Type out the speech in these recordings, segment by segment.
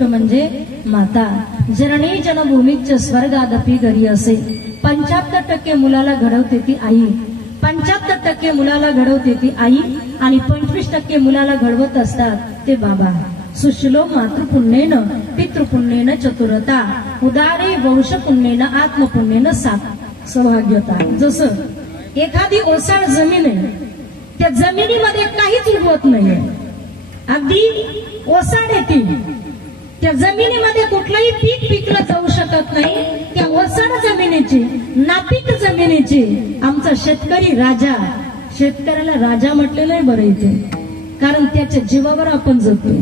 गोष्ट म्हणजे माता. जननी जनभूमीच स्वर्गादपी घरी असे. 75% मुलाला घडवते ती आई, 75% मुलाला घडवते ती आई आणि 25% मुलाला घडवत असतात ते बाबा. सुशलो मातृपुण्येन पितृपुण्येन चतुरता, उदारे वंशपुण्येन आत्मपुण्येन सौभाग्यता. जसं एखादी ओसाड जमीन आहे, त्या जमिनीमध्ये काहीच उगवत नाहीये, अगदी ओसाड आहे ती, त्या जमिनीमध्ये कुठलंही पीक पिकलं जाऊ शकत नाही. त्या ओसाड जमिनीची, नापीक जमिनीची आमचा शेतकरी राजा, शेतकऱ्याला राजा म्हटलेलं आहे बरं इथे, कारण त्याच्या जीवावर आपण जगतो.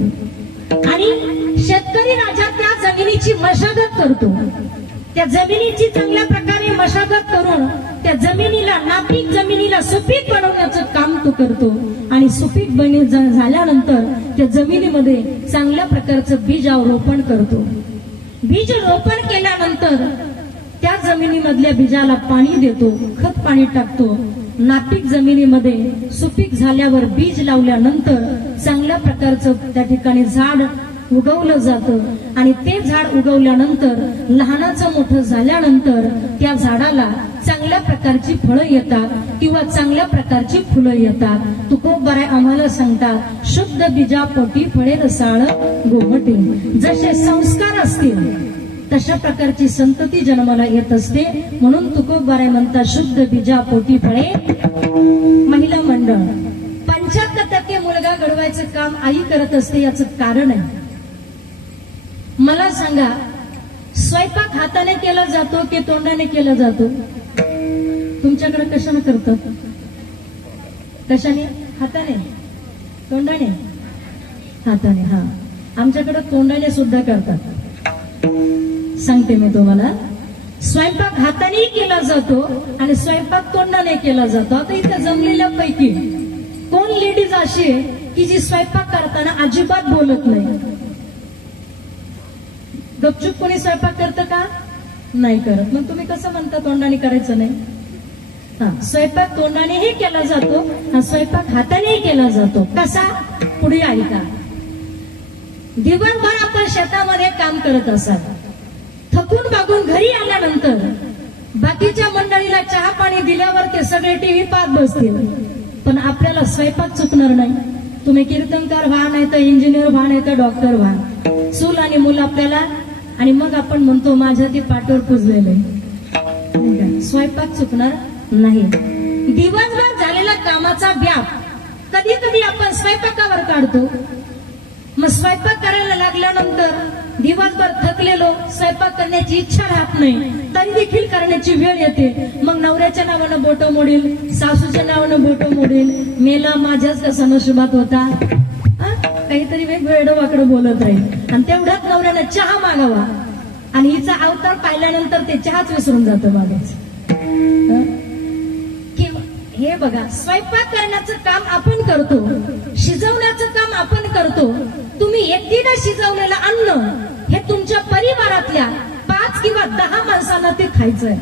आणि शेतकरी राजा त्या जमिनीची मशागत करतो, त्या जमिनीची चांगल्या प्रकारे मशागत करून त्या जमिनीला, नापीक जमिनीला सुपीक बनवण्याचं काम तो करतो. आणि सुपीक झाल्यानंतर त्या जमिनीमध्ये चांगल्या प्रकारचं बीजारोपण करतो. बीज रोपण केल्यानंतर त्या जमिनीमधल्या बीजाला पाणी देतो, खत पाणी टाकतो. नापीक जमिनीमध्ये सुपीक झाल्यावर बीज लावल्यानंतर चांगल्या प्रकारचं त्या ठिकाणी झाड उगवलं जातं. आणि ते झाड उगवल्यानंतर लहानाचं मोठं झाल्यानंतर त्या झाडाला चांगल्या प्रकारची फळं येतात किंवा चांगल्या प्रकारची फुलं येतात. तुकोबाराय आम्हाला सांगतात, शुद्ध बीजापोटी फळे रसाळ गोमटे. जसे संस्कार असतील तशा प्रकारची संतती जन्माला येत असते. म्हणून तुकोबाराय म्हणतात, शुद्ध बीजापोटी फळे. महिला मंडळ 75% मुलगा घडवायचं काम आई करत असते. याचं कारण आहे, मला सांगा, स्वयंपाक हाताने केला जातो की तोंडाने केला जातो? तुमच्याकडे कशाने करतात? कशाने? हाताने? तोंडाने? हाताने. हा, आमच्याकडे तोंडाने सुद्धा करतात. सांगते मी तुम्हाला, स्वयंपाक हाताने केला जातो आणि स्वयंपाक तोंडाने केला जातो. आता इथे जमलेल्या पैकी कोण लेडीज अशी आहे की जी स्वयंपाक करताना अजिबात बोलत नाही? गपचूप कोणी स्वयंपाक करतं का? नाही करत. मग तुम्ही कसं म्हणता तोंडाने करायचं नाही? हा, स्वयंपाक तोंडानेही केला जातो, हा स्वयंपाक हातानेही केला जातो. कसा? पुढे ऐका. दिवसभर आपण शेतामध्ये काम करत असाल, थकून बागून घरी आल्यानंतर बाकीच्या मंडळीला चहा पाणी दिल्यावर ते सगळे टीव्ही पाहत बसतील, पण आपल्याला स्वयंपाक चुकणार नाही. तुम्ही कीर्तनकार व्हा, नाही तर इंजिनियर व्हा, नाही तर डॉक्टर व्हा. चूल आणि मूल आपल्याला, आणि मग आपण म्हणतो माझ्या ते पाठवर पुजलेलं आहे. स्वयंपाक चुकणार नाही. दिवसभर झालेला कामाचा व्याप कधी कधी आपण स्वयंपाकावर काढतो. मग स्वयंपाक करायला लागल्यानंतर दिवसभर थकलेलो, स्वयंपाक करण्याची इच्छा राहत नाही, तरी देखील करण्याची वेळ येते. मग नवऱ्याच्या नावानं बोटं मोडील, सासूच्या नावानं बोटं मोडील, मेला माझ्याच कसा नशिबात होता, काहीतरी वेगवेगळं वाकडं बोलत राहील. आणि तेवढ्यात नवऱ्यानं चहा मागावा आणि हिचा अवतार पाहिल्यानंतर ते चहाच विसरून जातं मागेच. हे बघा, स्वयंपाक करण्याचं काम आपण करतो, शिजवण्याचं काम आपण करतो. तुम्ही एकटीने शिजवलेलं अन्न हे तुमच्या परिवारातल्या 5 किंवा 10 माणसांना ते खायचंय.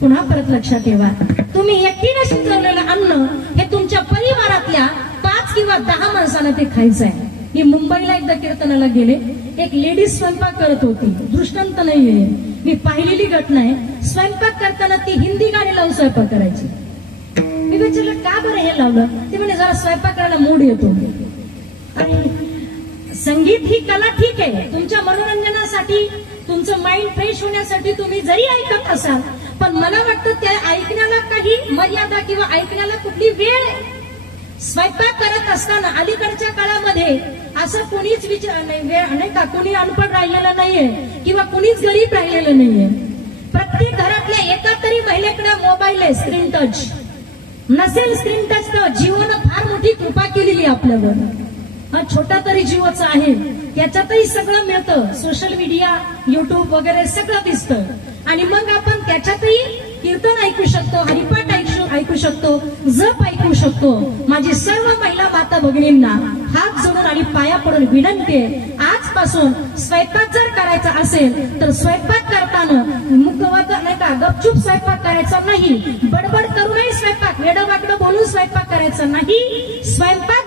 पुन्हा परत लक्षात ठेवा, तुम्ही एकटीने शिजवलेलं अन्न हे तुमच्या परिवारातल्या 5 किंवा 10 माणसांना ते खायचंय. मी मुंबईला एकदा कीर्तनाला गेले, एक लेडीज स्वयंपाक करत होती. दृष्टांत नाहीये, मी पाहिलेली घटना आहे. स्वयंपाक करताना ती हिंदी गाणी लावून स्वयंपाक करायची. मी विचारलं का बरं हे लावलं? ते म्हणे जरा स्वयंपाक करायला मूड येतो. आणि संगीत ही कला ठीक आहे, तुमच्या मनोरंजनासाठी, तुमचं माइंड फ्रेश होण्यासाठी तुम्ही जरी ऐकत असाल, पण मला वाटतं त्या ऐकण्याला काही मर्यादा किंवा ऐकण्याला कुठली वेळ. स्वयंपाक करत असताना अलीकडच्या काळामध्ये असं कुणीच विचार नाही का, कुणी अनपढ राहिलेलं नाहीये किंवा कुणीच गरीब राहिलेलं नाहीये. प्रत्येक घरातल्या एका तरी महिलेकडे मोबाईल आहे, स्क्रीन टच. नसेल स्क्रीन टच तर जिओनं फार मोठी कृपा केलेली आपल्यावर. हा छोटा तरी जिओचा आहे, त्याच्यातही सगळं मिळतं. सोशल मीडिया, युट्यूब वगैरे सगळं दिसतं. आणि मग आपण त्याच्यातही कीर्तन ऐकू शकतो, हरिपाठ ऐकू शकतो, जप ऐकू शकतो. माझी सर्व महिला माता भगिनींना हात जोडून आणि पाया पडून विनंती आहे, आजपासून स्वयंपाक जर करायचा असेल तर स्वयंपाक करताना मुखवात नाही का, गपचूप स्वयंपाक करायचा नाही, बडबड करूनही स्वयंपाक, वेडवाकडं बोलून स्वयंपाक करायचा नाही. स्वयंपाक